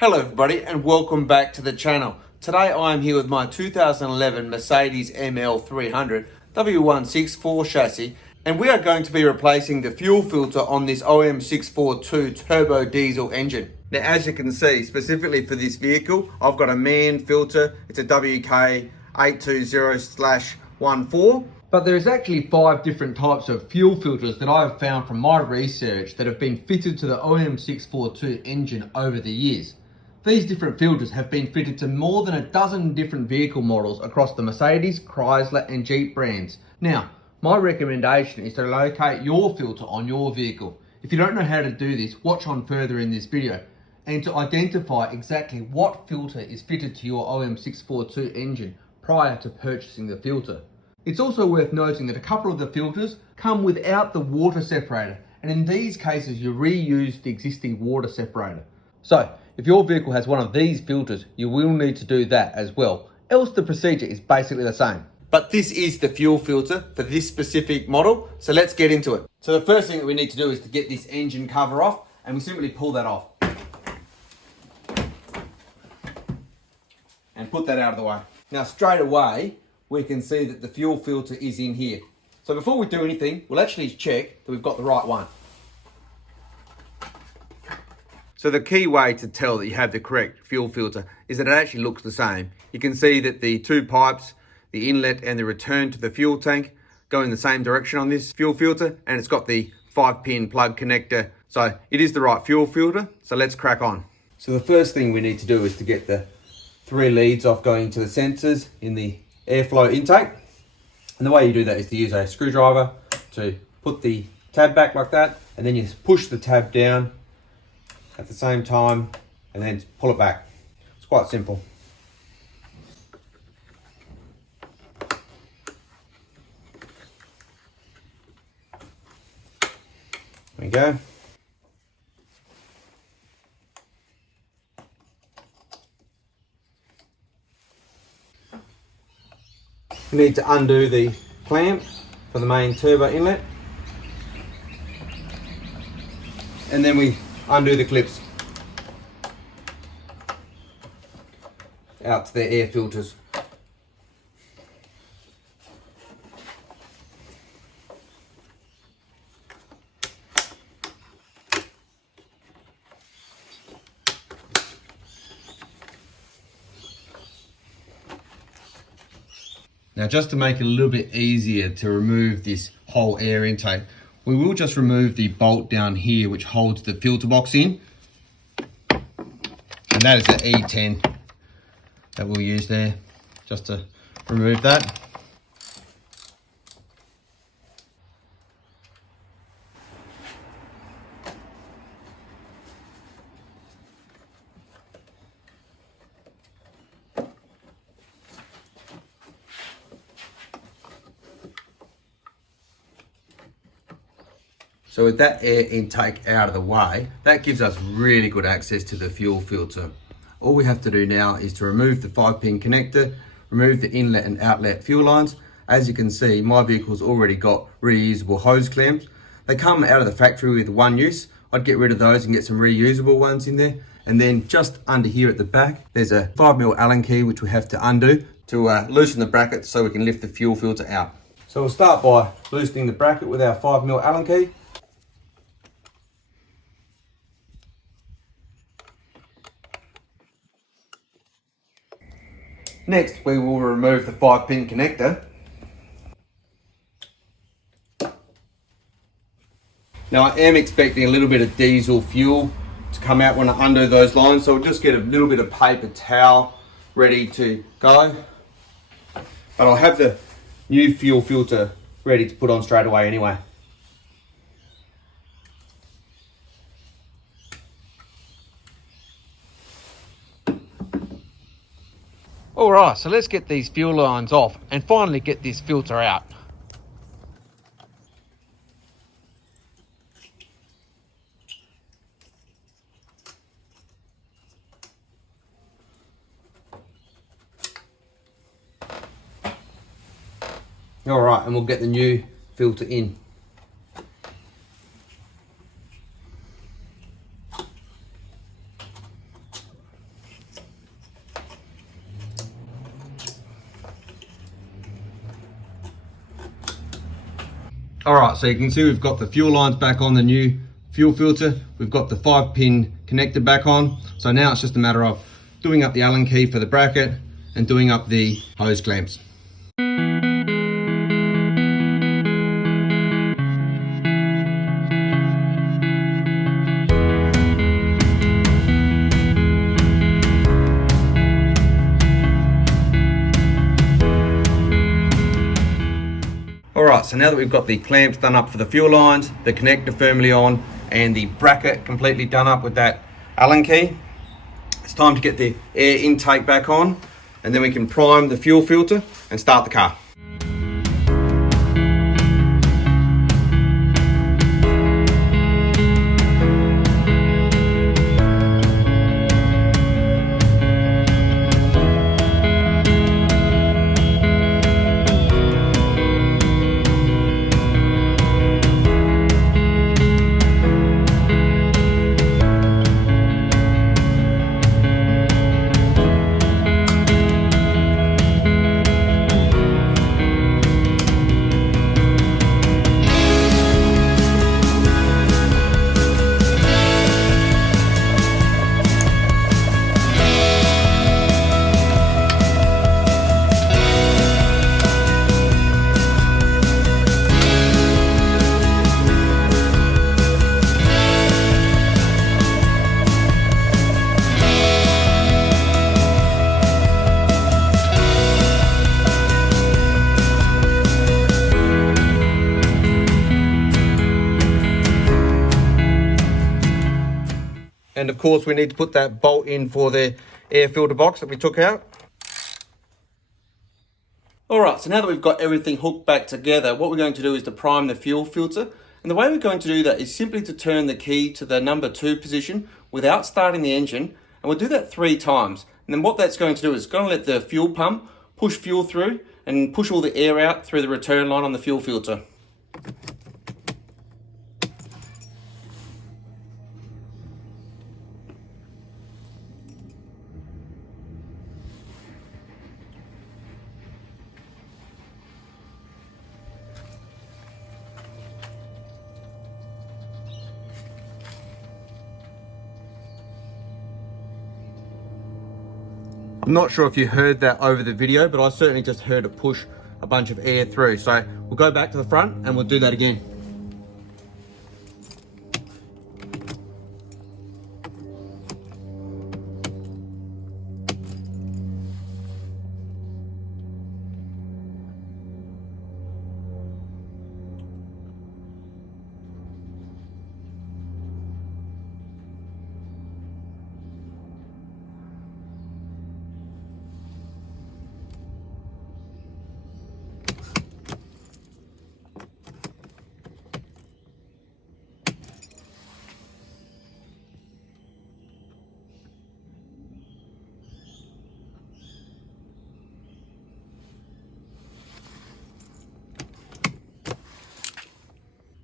Hello everybody and welcome back to the channel. Today I am here with my 2011 Mercedes ML300 W164 chassis, and we are going to be replacing the fuel filter on this OM642 turbo diesel engine. Now as you can see, specifically for this vehicle, I've got a MAN filter. It's a WK820/14. But there is actually 5 different types of fuel filters that I have found from my research that have been fitted to the OM642 engine over the years. These different filters have been fitted to more than a dozen different vehicle models across the Mercedes, Chrysler and Jeep brands. Now, my recommendation is to locate your filter on your vehicle. If you don't know how to do this, watch on further in this video, and to identify exactly what filter is fitted to your OM642 engine prior to purchasing the filter. It's also worth noting that a couple of the filters come without the water separator, and in these cases you reuse the existing water separator. So, if your vehicle has one of these filters, you will need to do that as well, else the procedure is basically the same. But this is the fuel filter for this specific model, so let's get into it. So the first thing that we need to do is to get this engine cover off, and we simply pull that off. And put that out of the way. Now straight away, we can see that the fuel filter is in here. So before we do anything, we'll actually check that we've got the right one. So the key way to tell that you have the correct fuel filter is that it actually looks the same. You can see that the 2 pipes, the inlet and the return to the fuel tank, go in the same direction on this fuel filter, and it's got the 5-pin plug connector. So it is the right fuel filter, so let's crack on. So the first thing we need to do is to get the 3 leads off going to the sensors in the airflow intake. And the way you do that is to use a screwdriver to put the tab back like that, and then you push the tab down at the same time and then pull it back. It's quite simple. There we go. We need to undo the clamp for the main turbo inlet, and then we undo the clips out to the air filters. Now just to make it a little bit easier to remove this whole air intake, we will just remove the bolt down here which holds the filter box in. And that is the E10 that we'll use there, just to remove that. So with that air intake out of the way, that gives us really good access to the fuel filter. All we have to do now is to remove the 5-pin connector, remove the inlet and outlet fuel lines. As you can see, my vehicle's already got reusable hose clamps. They come out of the factory with 1 use. I'd get rid of those and get some reusable ones in there. And then just under here at the back, there's a 5mm Allen key which we have to undo to loosen the bracket so we can lift the fuel filter out. So we'll start by loosening the bracket with our 5mm Allen key. Next, we will remove the 5-pin connector. Now I am expecting a little bit of diesel fuel to come out when I undo those lines, so I'll just get a little bit of paper towel ready to go. But I'll have the new fuel filter ready to put on straight away anyway. Alright, so let's get these fuel lines off and finally get this filter out. Alright, and we'll get the new filter in. All right, so you can see we've got the fuel lines back on the new fuel filter. We've got the 5-pin connector back on. So now it's just a matter of doing up the Allen key for the bracket and doing up the hose clamps. Alright, so now that we've got the clamps done up for the fuel lines, the connector firmly on, and the bracket completely done up with that Allen key, it's time to get the air intake back on, and then we can prime the fuel filter and start the car. And of course we need to put that bolt in for the air filter box that we took out. Alright, so now that we've got everything hooked back together, what we're going to do is to prime the fuel filter. And the way we're going to do that is simply to turn the key to the number 2 position without starting the engine. And we'll do that 3 times. And then what that's going to do is it's going to let the fuel pump push fuel through and push all the air out through the return line on the fuel filter. I'm not sure if you heard that over the video, but I certainly just heard it push a bunch of air through. So we'll go back to the front and we'll do that again.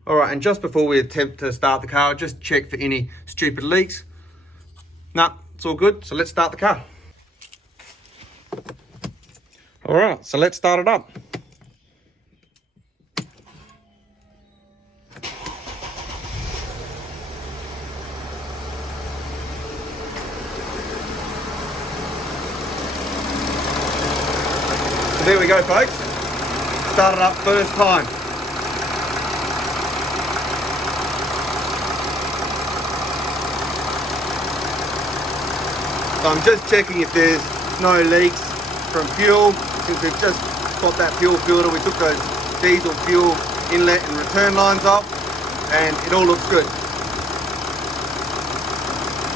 All right, and just before we attempt to start the car, just check for any stupid leaks. Nah, it's all good, so let's start the car. All right, so let's start it up. So there we go, folks. Started up first time. So I'm just checking if there's no leaks from fuel. Since we've just got that fuel filter, we took those diesel fuel inlet and return lines off, and it all looks good.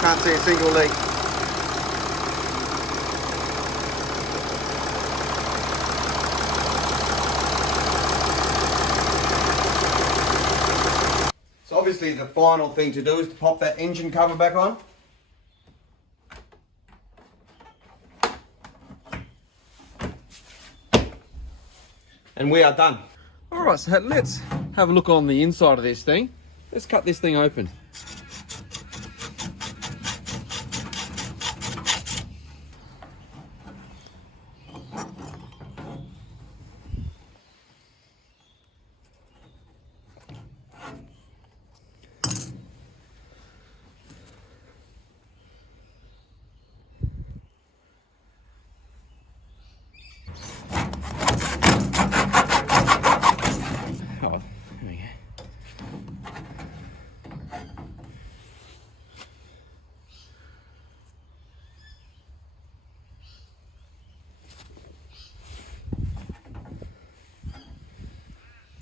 Can't see a single leak. So obviously the final thing to do is to pop that engine cover back on. And we are done. All right, so let's have a look on the inside of this thing. Let's cut this thing open.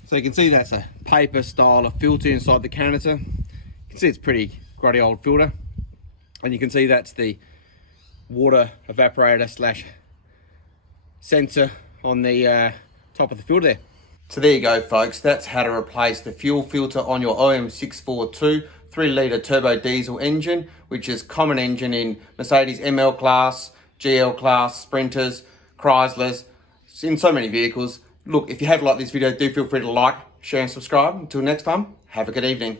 So you can see that's a paper style of filter inside the canister. You can see it's pretty grotty old filter. And you can see that's the water evaporator slash sensor on the top of the filter there. So there you go, folks. That's how to replace the fuel filter on your OM642 3-litre turbo diesel engine, which is common engine in Mercedes ML Class, GL Class, Sprinters, Chryslers, in so many vehicles. Look, if you have liked this video, do feel free to like, share and subscribe. Until next time, have a good evening.